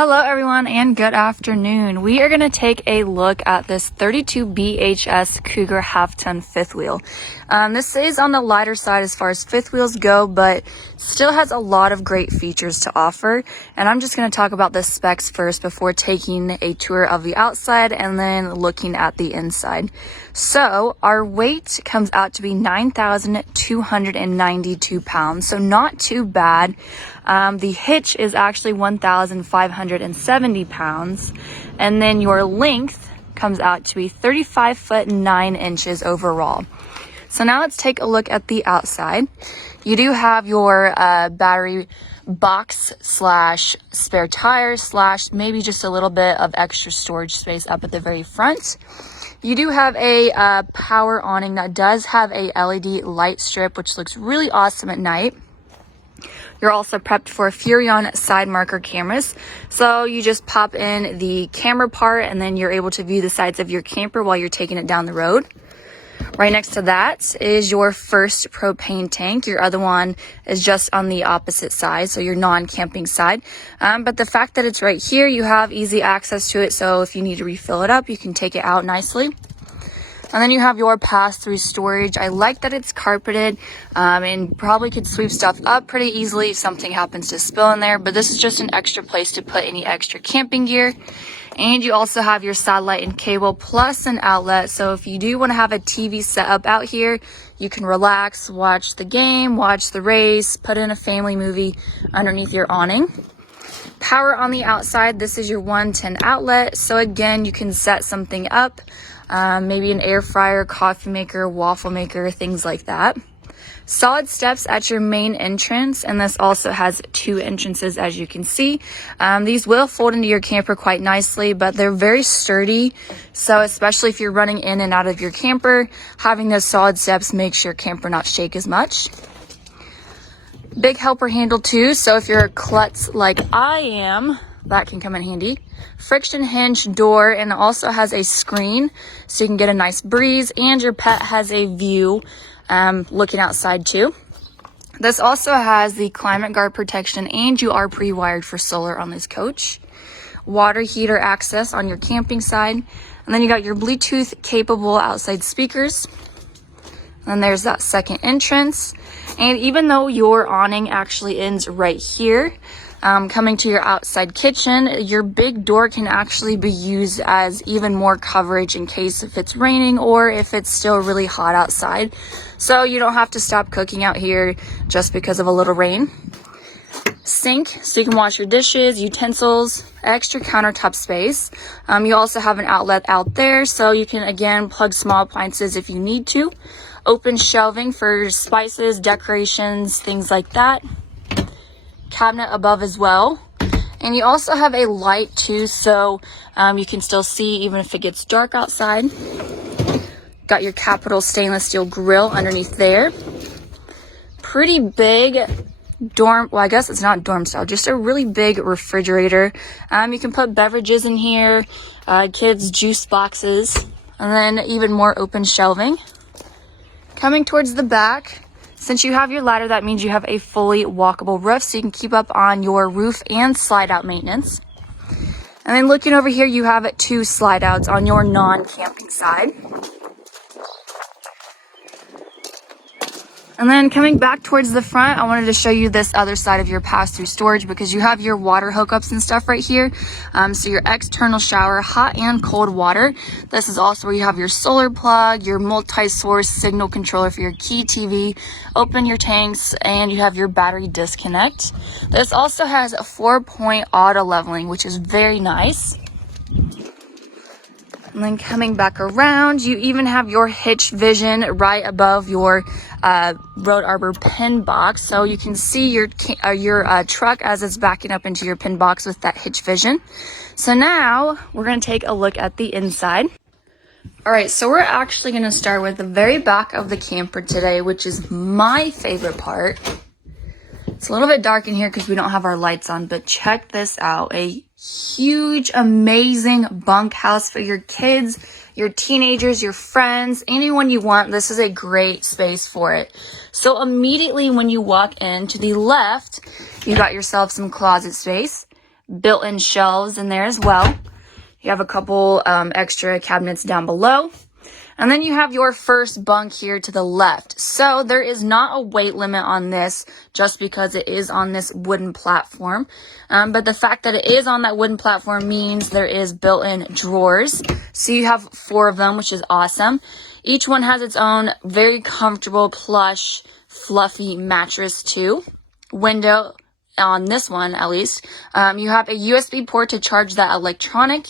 Hello everyone and good afternoon. We are going to take a look at this 32 BHS Cougar half-ton fifth wheel. This is on the lighter side as far as fifth wheels go, but still has a lot of great features to offer. And I'm just going to talk about the specs first before taking a tour of the outside and then looking at the inside. So our weight comes out to be 9,292 pounds, so not too bad. The hitch is actually 1,570 pounds, and then your length comes out to be 35 foot 9 inches overall. So now let's take a look at the outside. You do have your battery box slash spare tire slash maybe just a little bit of extra storage space up at the very front. You do have a power awning that does have a LED light strip, which looks really awesome at night. You're also prepped for Furrion side marker cameras. So you just pop in the camera part and then you're able to view the sides of your camper while you're taking it down the road. Right next to that is your first propane tank. Your other one is just on the opposite side, so your non-camping side. But the fact that it's right here, you have easy access to it. So if you need to refill it up, you can take it out nicely. And then you have your pass-through storage. I like that it's carpeted and probably could sweep stuff up pretty easily if something happens to spill in there. But this is just an extra place to put any extra camping gear. And you also have your satellite and cable plus an outlet. So if you do want to have a TV set up out here, you can relax, watch the game, watch the race, put in a family movie underneath your awning. Power on the outside, this is your 110 outlet. So again, you can set something up, maybe an air fryer, coffee maker, waffle maker, things like that. Solid steps at your main entrance, and this also has two entrances, as you can see. These will fold into your camper quite nicely, but they're very sturdy. So especially if you're running in and out of your camper, having those solid steps makes your camper not shake as much. Big helper handle too, so if you're a klutz like I am, that can come in handy. Friction hinge door, and it also has a screen so you can get a nice breeze, and your pet has a view looking outside too. This also has the climate guard protection, and you are pre-wired for solar on this coach. Water heater access on your camping side, and then you got your Bluetooth capable outside speakers. And there's that second entrance. And even though your awning actually ends right here, coming to your outside kitchen, your big door can actually be used as even more coverage in case if it's raining or if it's still really hot outside. So you don't have to stop cooking out here just because of a little rain. Sink, so you can wash your dishes, utensils, extra countertop space. You also have an outlet out there, so you can again plug small appliances if you need to. Open shelving for spices, decorations, things like that. Cabinet above as well. And you also have a light too, so you can still see even if it gets dark outside. Got your Capital stainless steel grill underneath there. Pretty big dorm, well I guess it's not dorm style, just a really big refrigerator. You can put beverages in here, kids juice boxes, and then even more open shelving. Coming towards the back, since you have your ladder, that means you have a fully walkable roof, so you can keep up on your roof and slide out maintenance. And then looking over here, you have two slide outs on your non-camping side. And then coming back towards the front, I wanted to show you this other side of your pass-through storage because you have your water hookups and stuff right here. So your external shower, hot and cold water. This is also where you have your solar plug, your multi-source signal controller for your Key TV, open your tanks, and you have your battery disconnect. This also has a 4-point auto leveling, which is very nice. And then coming back around, you even have your hitch vision right above your Road Arbor pin box, so you can see your truck as it's backing up into your pin box with that hitch vision. So now we're going to take a look at the inside. All right, so we're actually going to start with the very back of the camper today, which is my favorite part. It's a little bit dark in here because we don't have our lights on, but check this out. A huge, amazing bunkhouse for your kids, your teenagers, your friends, anyone you want. This is a great space for it. So immediately when you walk in to the left, you got yourself some closet space. built-in shelves in there as well. You have a couple extra cabinets down below. And then you have your first bunk here to the left. So there is not a weight limit on this just because it is on this wooden platform. But the fact that it is on that wooden platform means there is built-in drawers. So you have 4 of them, which is awesome. Each one has its own very comfortable, plush, fluffy mattress too. Window on this one, at least. You have a USB port to charge that electronic.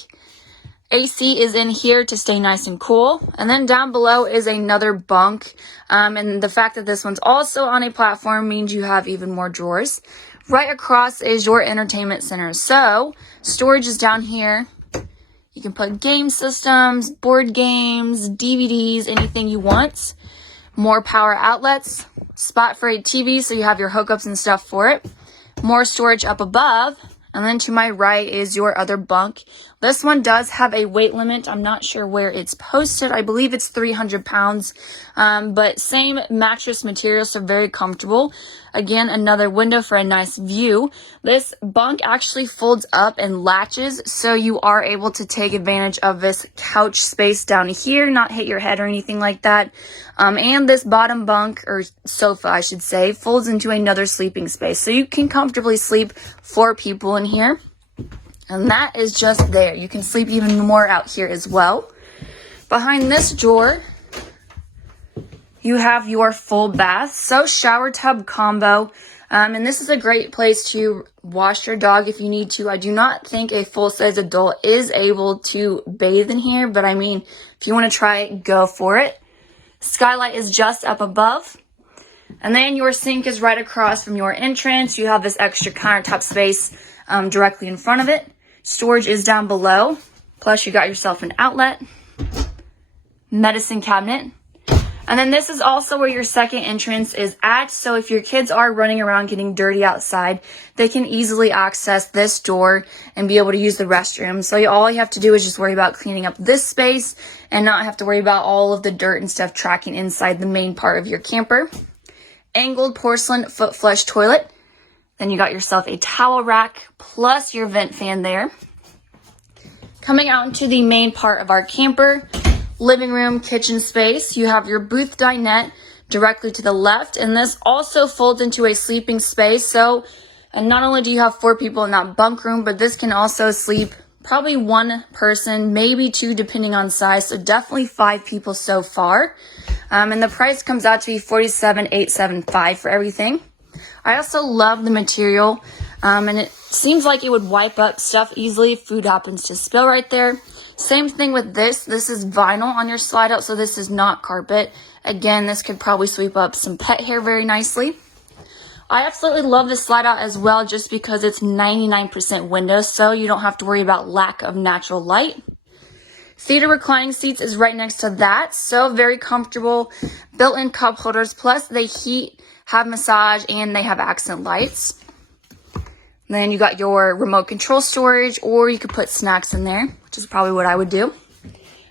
AC is in here to stay nice and cool. And then down below is another bunk. And the fact that this one's also on a platform means you have even more drawers. Right across is your entertainment center. So storage is down here. You can put game systems, board games, DVDs, anything you want. More power outlets. Spot for a TV, so you have your hookups and stuff for it. More storage up above. And then to my right is your other bunk. This one does have a weight limit. I'm not sure where it's posted. I believe it's 300 pounds. But same mattress material, so very comfortable. Again, another window for a nice view. This bunk actually folds up and latches, so you are able to take advantage of this couch space down here, not hit your head or anything like that. And this bottom bunk, or sofa I should say, folds into another sleeping space. So you can comfortably sleep 4 people in here. And that is just there. You can sleep even more out here as well. Behind this drawer, you have your full bath. So shower tub combo. And this is a great place to wash your dog if you need to. I do not think a full-size adult is able to bathe in here. But I mean, if you want to try it, go for it. Skylight is just up above. And then your sink is right across from your entrance. You have this extra countertop space directly in front of it. Storage is down below. Plus you got yourself an outlet. Medicine cabinet. And then this is also where your second entrance is at. So if your kids are running around getting dirty outside, they can easily access this door and be able to use the restroom. So all you have to do is just worry about cleaning up this space and not have to worry about all of the dirt and stuff tracking inside the main part of your camper. Angled porcelain foot flush toilet. Then you got yourself a towel rack plus your vent fan there. Coming out into the main part of our camper, living room, kitchen space. You have your booth dinette directly to the left. And this also folds into a sleeping space. So not only do you have 4 people in that bunk room, but this can also sleep probably 1 person, maybe 2 depending on size. So definitely 5 people so far. And the price comes out to be $47,875 for everything. I also love the material, and it seems like it would wipe up stuff easily if food happens to spill right there. Same thing with this. This is vinyl on your slide out, so this is not carpet. Again, this could probably sweep up some pet hair very nicely. I absolutely love this slide out as well just because it's 99% window, so you don't have to worry about lack of natural light. Theater reclining seats is right next to that, so very comfortable. Built-in cup holders, plus they heat, have massage, and they have accent lights. Then you got your remote control storage, or you could put snacks in there, which is probably what I would do.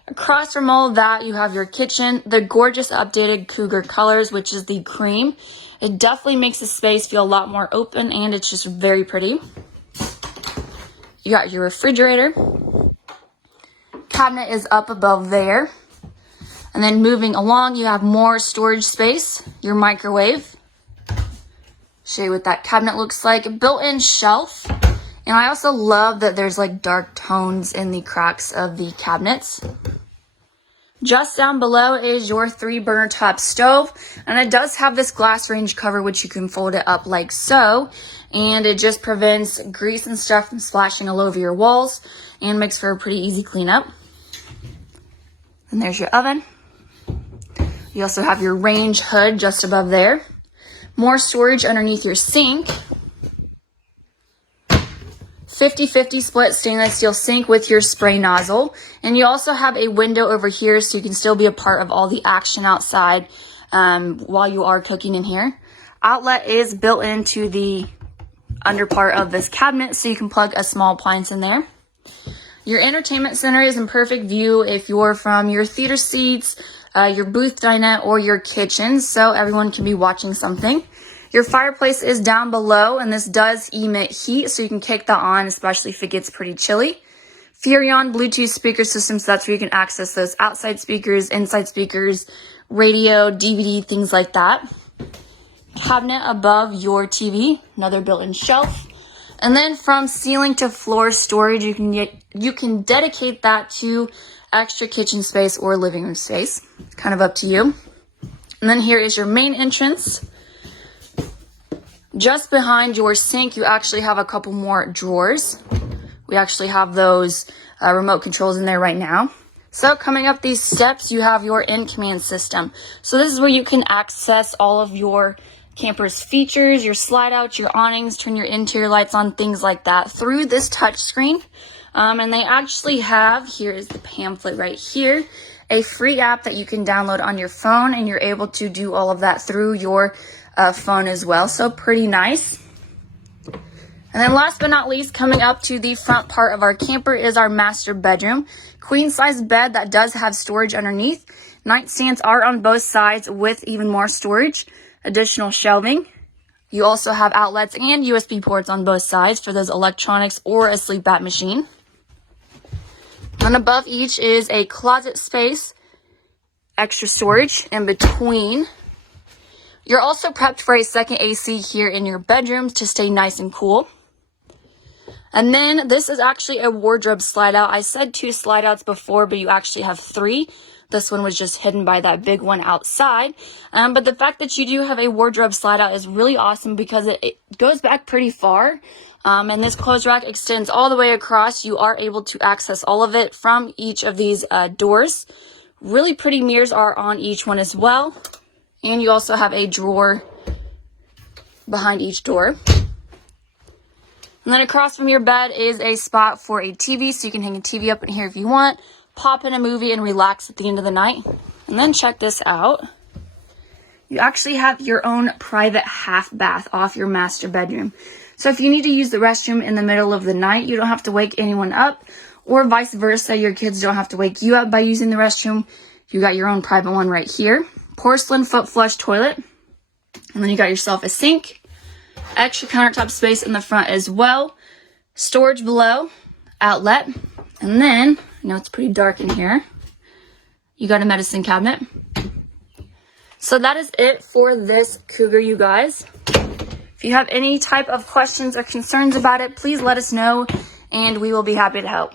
Across from all of that, you have your kitchen, the gorgeous updated Cougar colors, which is the cream. It definitely makes the space feel a lot more open, and it's just very pretty. You got your refrigerator. Cabinet is up above there. And then moving along, you have more storage space, your microwave. Show you what that cabinet looks like. Built-in shelf. And I also love that there's like dark tones in the cracks of the cabinets. Just down below is your 3-burner top stove. And it does have this glass range cover, which you can fold it up like so. And it just prevents grease and stuff from splashing all over your walls and makes for a pretty easy cleanup. And there's your oven. You also have your range hood just above there. More storage underneath your sink. 50-50 split stainless steel sink with your spray nozzle. And you also have a window over here so you can still be a part of all the action outside while you are cooking in here. Outlet is built into the under part of this cabinet so you can plug a small appliance in there. Your entertainment center is in perfect view if you're from your theater seats, your booth dinette, or your kitchen, so everyone can be watching something. Your fireplace is down below, and this does emit heat, so you can kick that on, especially if it gets pretty chilly. Furrion Bluetooth speaker system, so that's where you can access those outside speakers, inside speakers, radio, DVD, things like that. Cabinet above your TV, another built-in shelf. And then from ceiling to floor storage, you can dedicate that to extra kitchen space or living room space. Kind of up to you. And then here is your main entrance. Just behind your sink, you actually have a couple more drawers. We actually have those remote controls in there right now. So coming up these steps, you have your in-command system. So this is where you can access all of your camper's features, your slide outs, your awnings, turn your interior lights on, things like that through this touch screen. And they actually have, here is the pamphlet right here, a free app that you can download on your phone, and you're able to do all of that through your phone as well. So pretty nice. And then last but not least, coming up to the front part of our camper is our master bedroom. Queen size bed that does have storage underneath. Nightstands are on both sides with even more storage. Additional shelving. You also have outlets and USB ports on both sides for those electronics or a sleep-at machine. And above each is a closet space, extra storage in between. You're also prepped for a second AC here in your bedrooms to stay nice and cool. And then this is actually a wardrobe slide out. I said 2 slide outs before, but you actually have 3. This one was just hidden by that big one outside. But the fact that you do have a wardrobe slide out is really awesome because it goes back pretty far. And this clothes rack extends all the way across. You are able to access all of it from each of these doors. Really pretty mirrors are on each one as well. And you also have a drawer behind each door. And then across from your bed is a spot for a TV, so you can hang a TV up in here if you want, pop in a movie, and relax at the end of the night. And then check this out. You actually have your own private half bath off your master bedroom. So if you need to use the restroom in the middle of the night, you don't have to wake anyone up, or vice versa, your kids don't have to wake you up by using the restroom. You got your own private one right here. Porcelain foot flush toilet. And then you got yourself a sink. Extra countertop space in the front as well. Storage below. Outlet. And then, I know it's pretty dark in here, you got a medicine cabinet. So that is it for this Cougar, you guys. If you have any type of questions or concerns about it, please let us know, and we will be happy to help.